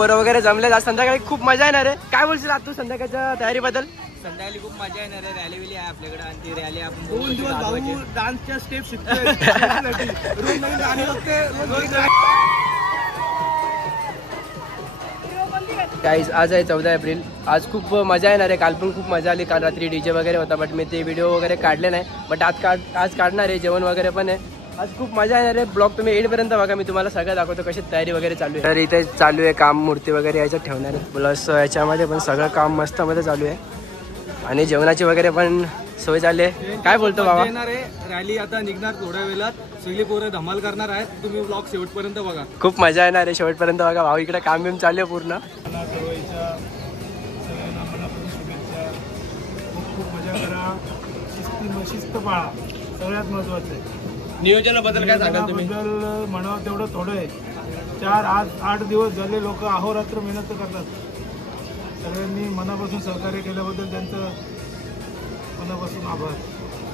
पोरं वगैरे जमले. आज संध्याकाळी खूप मजा येणार आहे. काय बोलशील आज तू संध्याकाळच्या तयारीबद्दल? संध्याकाळी खूप मजा येणार आहे. रॅली विली आहे आपल्याकडे आणि ती रॅली आपण 2 दिवस भाऊ डान्सच्या स्टेप शिकतोय. रोज नवीन गाणी बघते, रोज गाईज आज आहे 14 एप्रिल. आज खूप मजा येणार आहे. काल पण खूप मजा आली. काल रात्री डीजे वगैरे होता बट मी ते व्हिडिओ वगैरे काढले नाही. बट आज काढणार आहे. जेवण वगैरे पण आहे. आज खूप मजा येणार आहे. ब्लॉग तुम्ही एंडपर्यंत बघा. मी तुम्हाला सगळं दाखवतो कशी तयारी वगैरे चालू आहे. तर इथे चालू आहे काम. मूर्ती वगैरे याच्यात ठेवणार आहे. प्लस याच्यामध्ये पण सगळं काम मस्तमध्ये चालू आहे. आणि जेवणाची वगैरे पण सोय झाली आहे. काय बोलतो बाबा? येणार आहे. रॅली आता निघणार थोड्या वेळात. सगळी पोरं धमाल करणार आहेत. तुम्ही ब्लॉग शेवटपर्यंत बघा. खूप मजा येणार आहे शेवटपर्यंत बघा. भाऊ इकडे काम बिम चालू आहे पूर्ण. खूप मजा करा. शिस्त पाळा, सगळ्यात महत्वाचं आहे. नियोजनाबद्दल काय सांगाल तुम्ही? म्हणावं तेवढं थोडं आहे. 8 दिवस झाले लोक अहोरात्र मेहनत करतात. सगळ्यांनी मनापासून सहकार्य केल्याबद्दल त्यांचं मनापासून आभार.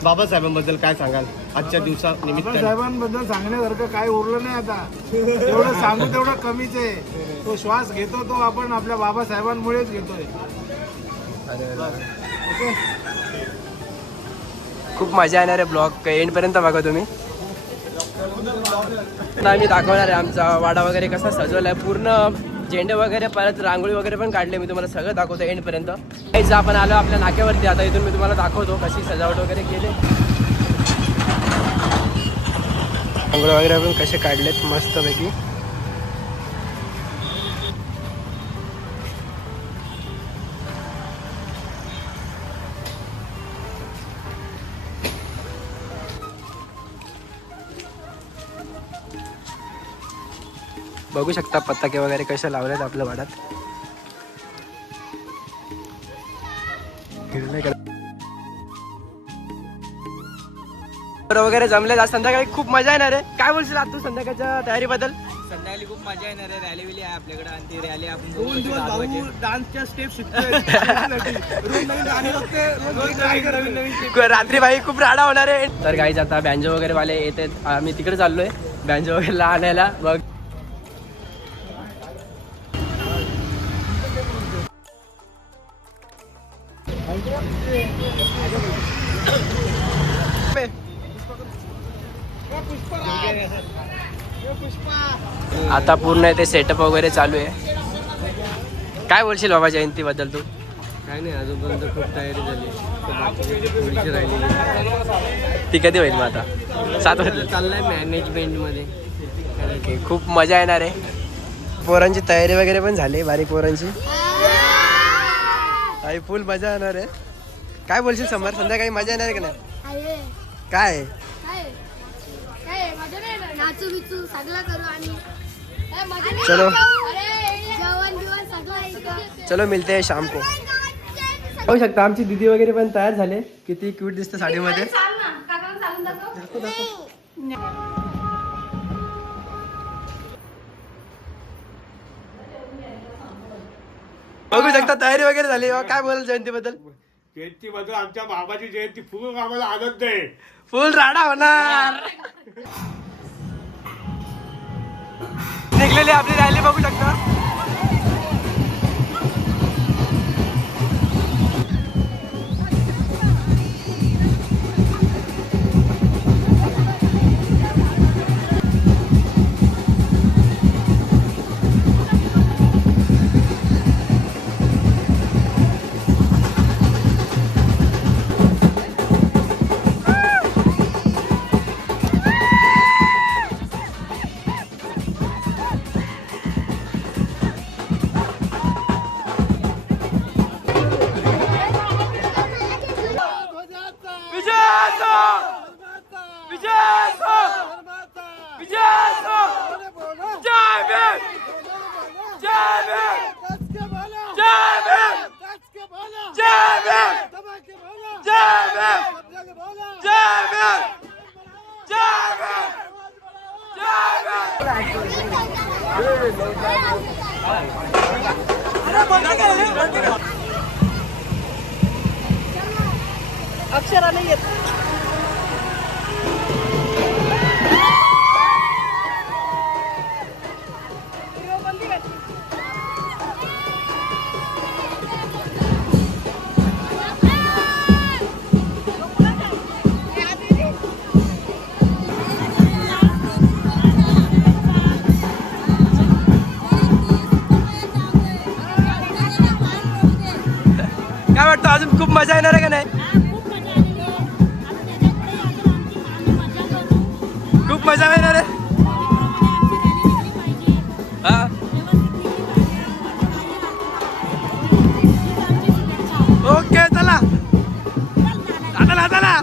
बाबासाहेबांबद्दल काय सांगाल आजच्या दिवसानिमित्ताने? बाबासाहेबांबद्दल सांगण्यासारखं काय उरलं नाही आता. एवढं सांगू तेवढं कमीच आहे. तो श्वास घेतो तो आपण आपल्या बाबासाहेबांमुळेच घेतोय. ओके. खूप मजा येणार आहे. ब्लॉग एंडपर्यंत बघा तुम्ही. आता आम्ही दाखवणार आहे आमचा वाडा वगैरे कसा सजवला आहे. पूर्ण झेंडे वगैरे परत रांगोळी वगैरे पण काढले. मी तुम्हाला सगळं दाखवतो एंडपर्यंत. काहीच आपण आलो आपल्या नाक्यावरती. आता इथून मी तुम्हाला दाखवतो कशी सजावट वगैरे केली. रांगोळी वगैरे पण कसे काढलेत मस्तपैकी. बघू शकता पताके वगैरे कसे लावलेत आपल्या वाड्यात. वगैरे जमले. आज संध्याकाळी खूप मजा येणार आहे. काय बोलशील आज तू संध्याकाळच्या तयारीबद्दल? संध्याकाळी खूप मजा येणार आहे. रॅली विली आहे आपल्याकडे आणि ती रॅली आपण 2 दिवस भाऊ डान्सच्या स्टेप शिकतोय. रोज नवीन गाणी बघते, रोज नवीन रात्री भाई खूप राडा होणार आहे. तर गाईज आता बँजो वगैरे वाले येते. आम्ही तिकडे चाललोय बँजो वगैरे आणायला. बघ आता पूर्ण ते सेटअप वगैरे चालू आहे. काय बोलशील बाबा जयंती बद्दल तू? काय नाही, अजूनपर्यंत खूप तयारी झाली. थोडीशी राहिली. ती कधी होईल मग? आता 7 वाजता चाललाय मॅनेजमेंटमध्ये. खूप मजा येणार आहे. पोरांची तयारी वगैरे पण झाली. बारीक पोरांची आई फुल मजा येणार आहे. काय बोलशील समर? संध्याकाळी मजा येणार आहे का नाही? काय नाचू बिचू सगळं करू आणि चलो जेवण बिवण सगळं. चलो मिलते हैं शाम को. बघू शकता आमची दीदी वगैरे पण तयार झाले. किती क्यूट दिसते साडीमध्ये. बघू शकता तयारी वगैरे झाली. काय बोलाल जयंती बद्दल? जयंती बद्दल आमच्या बाबाची जयंती फुल आम्हाला आनंद आहे. फुल राडा होणार. निघलेली आपली रॅली बघू शकता. अक्षरा नाही येत. शकतो अजून खूप मजा येणार आहे का नाही? खूप मजा येणार आहे. हा ओके चला चला चला.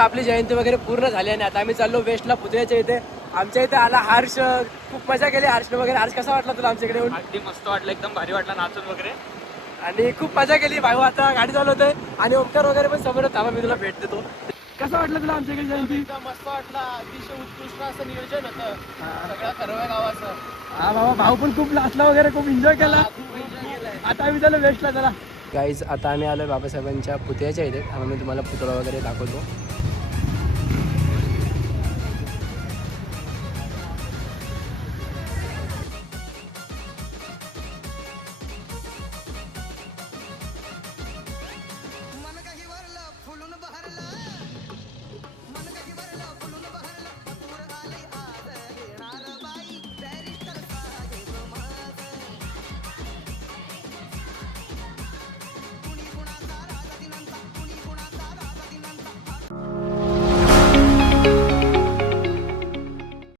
आपली जयंती वगैरे पूर्ण झाली आणि आता आम्ही चाललो वेस्टला पुतळ्याच्या इथे. आमच्या इथे आला हर्ष. खूप मजा केली हर्ष वगैरे. हर्ष कसा वाटला तुला आमच्याकडे येऊन? अगदी मस्त वाटलं, एकदम भारी वाटला नाचून वगैरे. आणि खूप मजा केली भाऊ. आता गाडी चालवतोय आणि ओमकार वगैरे पण समोर थांबा, मी तुला भेट देतो. कसं वाटलं तुला आमच्याकडे जयंती? मस्त वाटला, अतिशय उत्कृष्ट असं नियोजन होतं सगळ्या सर्व गावाचं. हा बाबा, भाऊ पण खूप नाचला वगैरे, खूप एन्जॉय केला. आता आम्ही चाललो वेस्टला. चला गाईज, आता आम्ही आलोय बाबासाहेबांच्या पुतळ्याच्या इथे. आम्ही तुम्हाला पुतळा वगैरे दाखवतो.